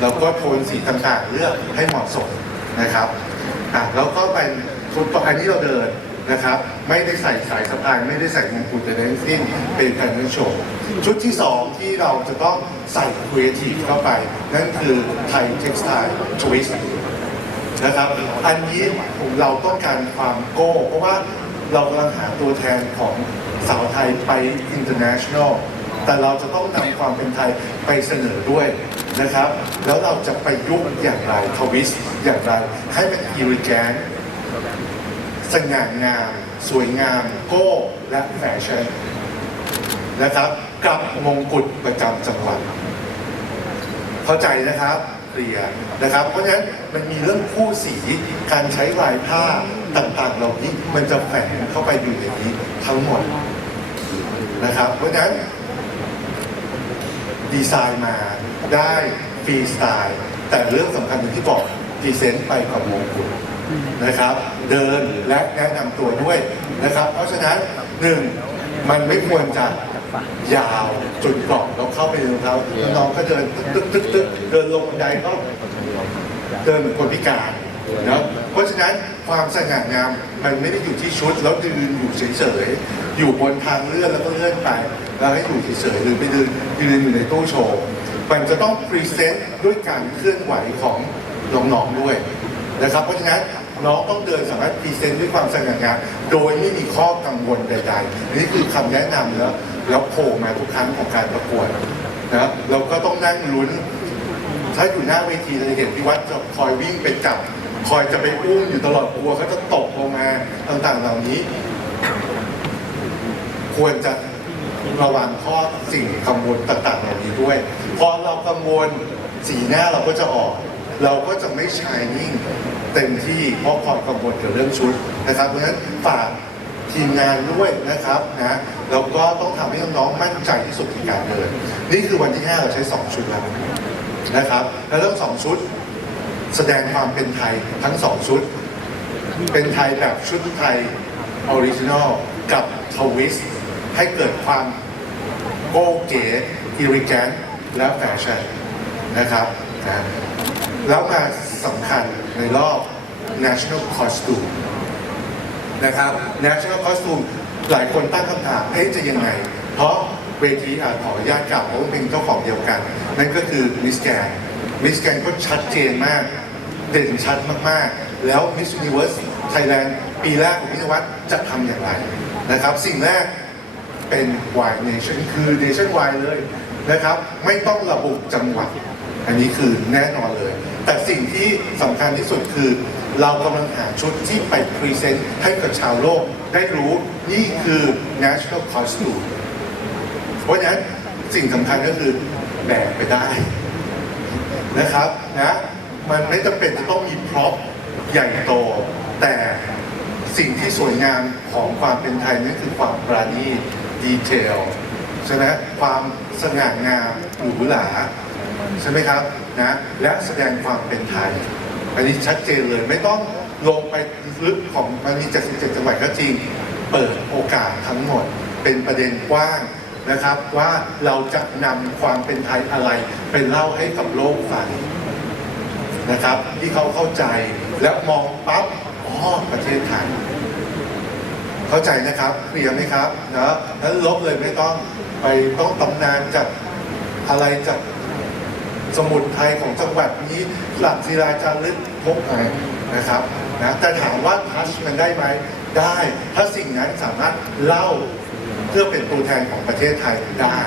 แล้วก็โทนสีต่างๆ เลือกให้เหมาะสมนะครับอะแล้วก็เป็นชุดต่ออันนี้เราเดินนะครับ ไม่ได้ใส่สายสะพายไม่ได้ใส่มงกุฎใดๆทั้งสิ้นเป็นแฟชั่นโชว์ชุดที่สองที่เราจะต้องใส่ครีเอทีฟเข้าไป นั่นคือไทยเท็กซ์ไททวิสนะครับอันนี้เราต้องการความโก้ เพราะว่าเรากำลังหาตัวแทนของสาวไทยไป international แต่เราจะต้องนำความเป็นไทยไปเสนอด้วย นะครับ แล้วเราจะไปยุกอย่างไรทวิสอย่างไร ให้เป็นอิริแกนสง่างาม สวยงามโก้และแฟชั่นนะครับกับมงกุฎประจำจังหวัด เข้าใจนะครับเคลียร์นะครับ เพราะฉะนั้นมันมีเรื่องคู่สีการใช้ลายผ้าต่างๆ เหล่านี้มันจะแฝงเข้าไปอยู่ในนี้ทั้งหมดนะครับ เพราะฉะนั้น ดีไซน์มาได้ฟรีสไตล์ แต่เรื่องสำคัญอย่างที่บอกพรีเซนต์ไปกับมงกุฎนะครับ เดินและแนะนำตัวด้วยนะครับ เพราะฉะนั้นหนึ่งมันไม่ควรจะยาวจนกรอบแล้วเข้าไปในรองเท้าน้องๆก็เดินตึ๊กตึ๊กตึ๊กเดินลงบันไดก็เดินเหมือนคนพิการนะเพราะฉะนั้นความสง่างามมันไม่ได้อยู่ที่ชุด แล้วยืนอยู่เฉยๆอยู่บนทางเลื่อนแล้วก็เลื่อนไป แล้วให้อยู่เฉยๆหรือไปยืนยืนอยู่ในตู้โชว์มันจะต้องพรีเซนต์ด้วยการเคลื่อนไหวของน้องๆด้วยนะครับ เพราะฉะนั้นน้องต้องเดินสามารถพรีเซนต์ด้วยความสง่างามโดยไม่มีข้อกังวลใดๆ นี่คือคำแนะนำแล้วแล้วโผล่มาทุกครั้งของการประกวดนะเราก็ต้องนั่งลุ้น ถ้าอยู่หน้าเวทีเราจะเห็นพี่วัดจะคอยวิ่งไปจับ คอยจะไปอุ้มอยู่ตลอดกลัวเขาจะตกลงมาต่างๆเหล่านี้ ควรจะ ระวังข้อสิ่งกังวลต่างๆเหล่านี้ด้วยพอเรากังวลสีหน้าเราก็จะออก เราก็จะไม่ชายนิ่งเต็มที่เพราะความกังวลเกี่ยวกับเรื่องชุดนะครับเพราะฉะนั้นฝากทีมงานด้วยนะครับนะแล้วก็ต้องทำให้น้องๆมั่นใจที่สุดในการเดินนี่คือวันที่5เราใช้ 2 ชุดแล้วนะครับ แล้วทั้งสองชุด แสดงความเป็นไทยทั้งสองชุด เป็นไทยแบบชุดไทยออริจินอลกับทวิสต์ ให้เกิดความโก้เก๋อิริแกนและแฟชั่นนะครับนะแล้วมาสำคัญในรอบ national costume นะครับ national costume หลายคนตั้งคำถาม เอ๊ะจะยังไง เพราะเวทีอาจขออนุญาตกล่าวเพราะว่าเป็นเจ้าของเดียวกัน นั่นก็คือมิสแกนมิสแกนก็ชัดเจนมาก เด่นชัดมากๆ แล้ว Miss Universe Thailand ปีแรกของพิธวัฒน์จะทำอย่างไรนะครับ สิ่งแรก เป็น Y Nation คือ Nation Y เลยนะครับ ไม่ต้องระบุจังหวัด อันนี้คือแน่นอนเลย แต่สิ่งที่สำคัญที่สุดคือ เรากำลังหาชุดที่ไปพรีเซนต์ให้กับชาวโลก ได้รู้นี่คือ national costume เพราะฉะนั้นสิ่งสำคัญก็คือแบกไปได้นะครับนะมันไม่จำเป็นจะต้องมีพร็อพใหญ่โต แต่สิ่งที่สวยงามของความเป็นไทยนั่นคือความปราณีต ดีเทลใช่ไหมความสง่างามหรูหราใช่ไหมครับนะและแสดงความเป็นไทย อันนี้ชัดเจนเลยไม่ต้องลงไปลึกของมันมี77จังหวัดก็จริง เปิดโอกาสทั้งหมด เป็นประเด็นกว้างนะครับว่าเราจะนำความเป็นไทยอะไรไปเล่าให้กับโลกฟังนะครับ ที่เขาเข้าใจแล้วมองปั๊บอ๋อประเทศไทย เข้าใจนะครับเคลียร์ไหมครับนะนั้นลบเลยไม่ต้องไปต้องตำนานจากอะไรจากสมุดไทยของจังหวัดนี้หลักศิลาจารึกพกมานะครับนะแต่ถามว่าทัชมันได้ไหมได้ ถ้าสิ่งนั้นสามารถเล่าเพื่อเป็นตัวแทนของประเทศไทยได้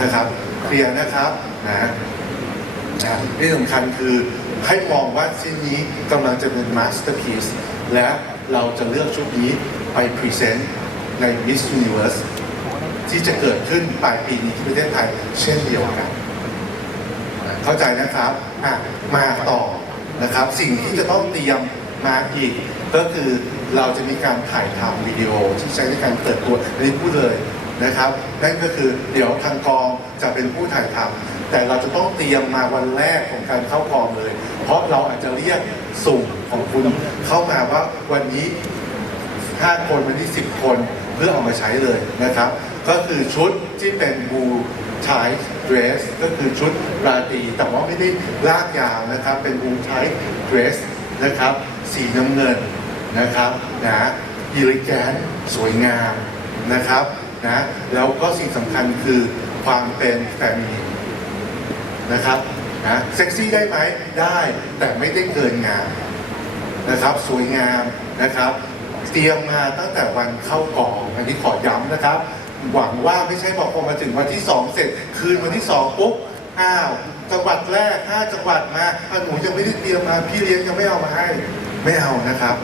นะครับเคลียร์นะครับนะนะที่สำคัญคือให้มองว่าชิ้นนี้กำลังจะเป็นมาสเตอร์พี e และ เราจะเลือกชุดนี้ไปพรีเซนต์ใน Miss Universe ที่จะเกิดขึ้นปลายปีนี้ที่ประเทศไทยเช่นเดียวกัน เข้าใจนะครับอะมาต่อนะครับ สิ่งที่จะต้องเตรียมมาอีก ก็คือเราจะมีการถ่ายทำวิดีโอที่ใช้ในการเปิดตัวอันนี้พูดเลยนะครับ นั่นก็คือเดี๋ยวทางกองจะเป็นผู้ถ่ายทำแต่เราจะต้องเตรียมมาวันแรกของการเข้ากองเลย ราะเราอาจจะเรียกสุ่มของคุณเข้ามาว่าวันนี้ 5 คนวันที่10 คนเพื่อเอามาใช้เลยนะครับ ก็คือชุดที่เป็นบูชาย dress ก็คือชุดราตรีแต่ว่าไม่ได้ลากยาวนะครับ เป็นวงไท dress นะครับสีน้ำเงินนะครับนะอิริแกนสวยงามนะครับนะแล้วก็สิ่งสำคัญคือความเป็นแฟมินีนะครับ นะเซ็กซี่ได้ไหมได้แต่ไม่ได้เกินงามนะครับ สวยงามนะครับ เตรียมมาตั้งแต่วันเข้ากองอันนี้ขอย้ำนะครับ หวังว่าไม่ใช่บอกพอมาถึงวันที่ 2 เสร็จ คืนวันที่ 2 ปุ๊บอ้าวจังหวัดแรก 5 จังหวัดมาอะหนูยังไม่ได้เตรียมมาพี่เลี้ยงยังไม่เอามาให้ไม่เอานะครับ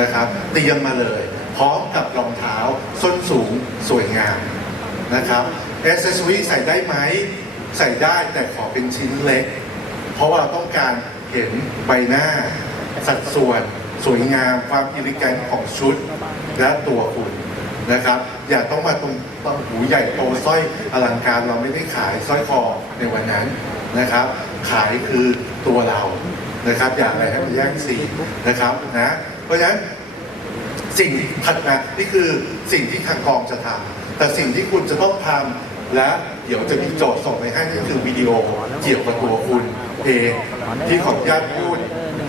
นะครับเตรียมมาเลย พร้อมกับรองเท้าส้นสูงสวยงามนะครับเอสเซสซอรี่ใส่ได้ไหม ใส่ได้แต่ขอเป็นชิ้นเล็ก เพราะว่าเราต้องการเห็นใบหน้า สัดส่วน สวยงามความอิริแกนของชุด และตัวคุณนะครับ อย่าต้องมาตรงตรงหูใหญ่โตสร้อยอลังการเราไม่ได้ขายสร้อยคอในวันนั้นนะครับ ขายคือตัวเรานะครับ อย่าอะไรให้มันแย่งสีนะครับนะเพราะฉะนั้นสิ่งถัดมานี่คือสิ่งที่ทางกองจะทำแต่สิ่งที่คุณจะต้องทำ และเดี๋ยวจะมีโจทย์ส่งไปให้นี่คือวิดีโอเกี่ยวกับตัวคุณเองที่ขออนุญาตพูด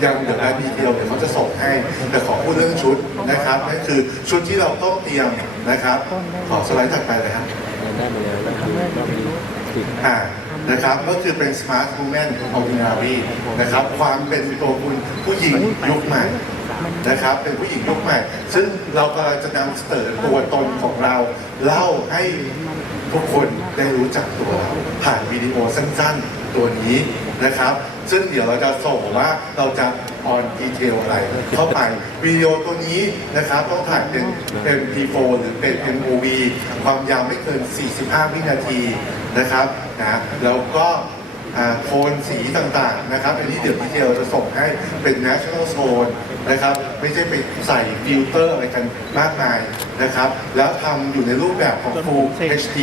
ยังเดี๋ยวรายดีเทลเดี๋ยวเขาจะส่งให้ แต่ขอพูดเรื่องชุดนะครับนั่นคือชุดที่เราต้องเตรียมนะครับ ขอสไลด์ถัดไปเลยครับได้มาแล้วนะครับก็มีติดอ่านะครับก็คือเป็น smart woman ordinary นะครับความเป็นตัวคุณผู้หญิงยุคใหม่นะครับเป็นผู้หญิงยุคใหม่ ซึ่งเรากำลังจะนำเสนอตัวตนของเราเล่าให้ ทุกคนได้รู้จักตัวเราผ่านวิดีโอสั้นๆ ตัวนี้นะครับ ซึ่งเดี๋ยวเราจะส่งว่าเราจะออนดีเทลอะไรเข้าไปวิดีโอตัวนี้นะครับต้องถ่ายเป็นเป็น P4 หรือเป็น MOV ความยาวไม่เกิน 45 วินาทีนะครับนะแล้วก็ โทนสีต่างๆนะครับอันนี้เดี๋ยวดีเทลจะส่งให้เป็น national zone นะครับ ไม่ใช่ไปใส่ฟิลเตอร์อะไรกันมากมายนะครับ แล้วทำอยู่ในรูปแบบของ Full HD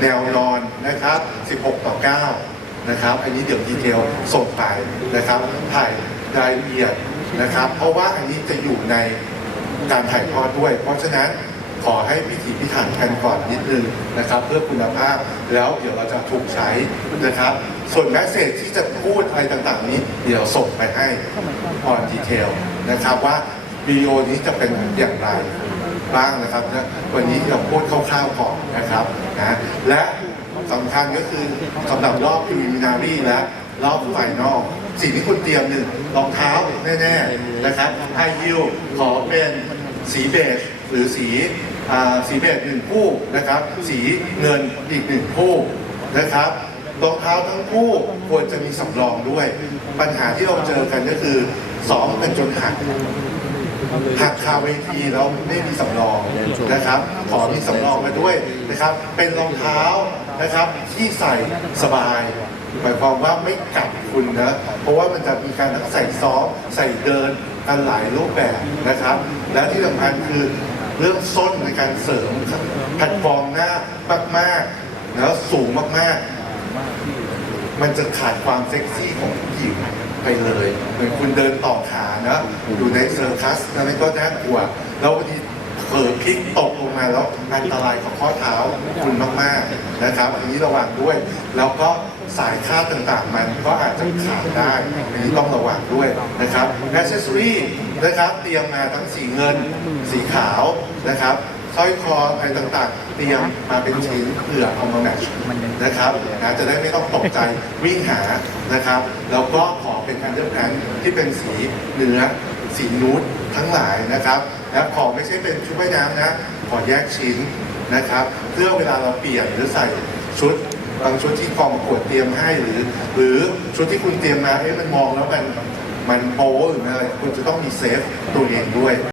แนวนอนนะครับ 16 ต่อ 9 นะครับ อันนี้เดี๋ยวดีเทลส่งไปนะครับ ถ่ายรายละเอียดนะครับ เพราะว่าอันนี้จะอยู่ในการถ่ายทอดด้วย เพราะฉะนั้นขอให้พิถีพิถันกันก่อนนิดนึงนะครับ เพื่อคุณภาพแล้วเดี๋ยวเราจะถูกใช้นะครับ ส่วนแมสเซจที่จะพูดอะไรต่างๆนี้ เดี๋ยวส่งไปให้ออนดีเทลนะครับว่าวิดีโอนี้จะเป็นอย่างไรบ้างนะครับนะวันนี้เราพูดคร่าวๆก่อนนะครับนะและสำคัญก็คือสำหรับรอบ preliminary และรอบ final สิ่งที่คุณเตรียมหนึ่งรองเท้าแน่ๆนะครับไฮฮิลขอเป็นสีเบจหรือสีอสีเบจหนึ่งคู่นะครับ สีเงินอีกหนึ่งคู่นะครับ รองเท้าทั้งคู่ควรจะมีสำรองด้วย ปัญหาที่เราเจอกันก็คือซ้อมกันจนหักหักคาเวทีแล้วไม่มีสำรองนะครับ ขอมีสำรองมาด้วยนะครับ เป็นรองเท้านะครับที่ใส่สบายหมายความว่าไม่กัดคุณนะ เพราะว่ามันจะมีการทั้งใส่ซ้อมใส่เดินกันหลายรูปแบบนะครับ และที่สำคัญคือเรื่องส้นในการเสริมแพลตฟอร์มหน้ามากๆ แล้วสูงมากๆ มันจะขาดความเซ็กซี่ของผู้หญิงไปเลยเหมือนคุณเดินต่อขานะอยู่ในเซอร์คัสนะมันก็น่ากลัว แล้ววันนี้เผลอพลิกตกลงมาแล้วอันตรายของข้อเท้าคุณมากๆนะครับ อันนี้ระวังด้วย แล้วก็สายคาดต่างๆ มันก็อาจจะขาดได้อันนี้ต้องระวังด้วยนะครับแอ c เซสซอรี่นะครับ เตรียมมาทั้งสีเงิน สีขาวนะครับ สร้อยคออะไรต่างๆ เตรียมมาเป็นชิ้นเผื่อเอามาแมทช์นะครับนะจะได้ไม่ต้องตกใจวิ่งหานะครับ แล้วก็ขอเป็นอันเดอร์แพนที่เป็นสีเนื้อสีนูดทั้งหลายนะครับและขอไม่ใช่เป็นชุดว่ายน้ำนะ ขอแยกชิ้นนะครับ เพื่อเวลาเราเปลี่ยนหรือใส่ชุดบางชุดที่กองประกวดเตรียมให้หรือ หรือชุดที่คุณเตรียมมาเอ๊ะมันมองแล้วมันมันโป๊หรืออะไรคุณจะต้องมีเซฟตัวเองด้วย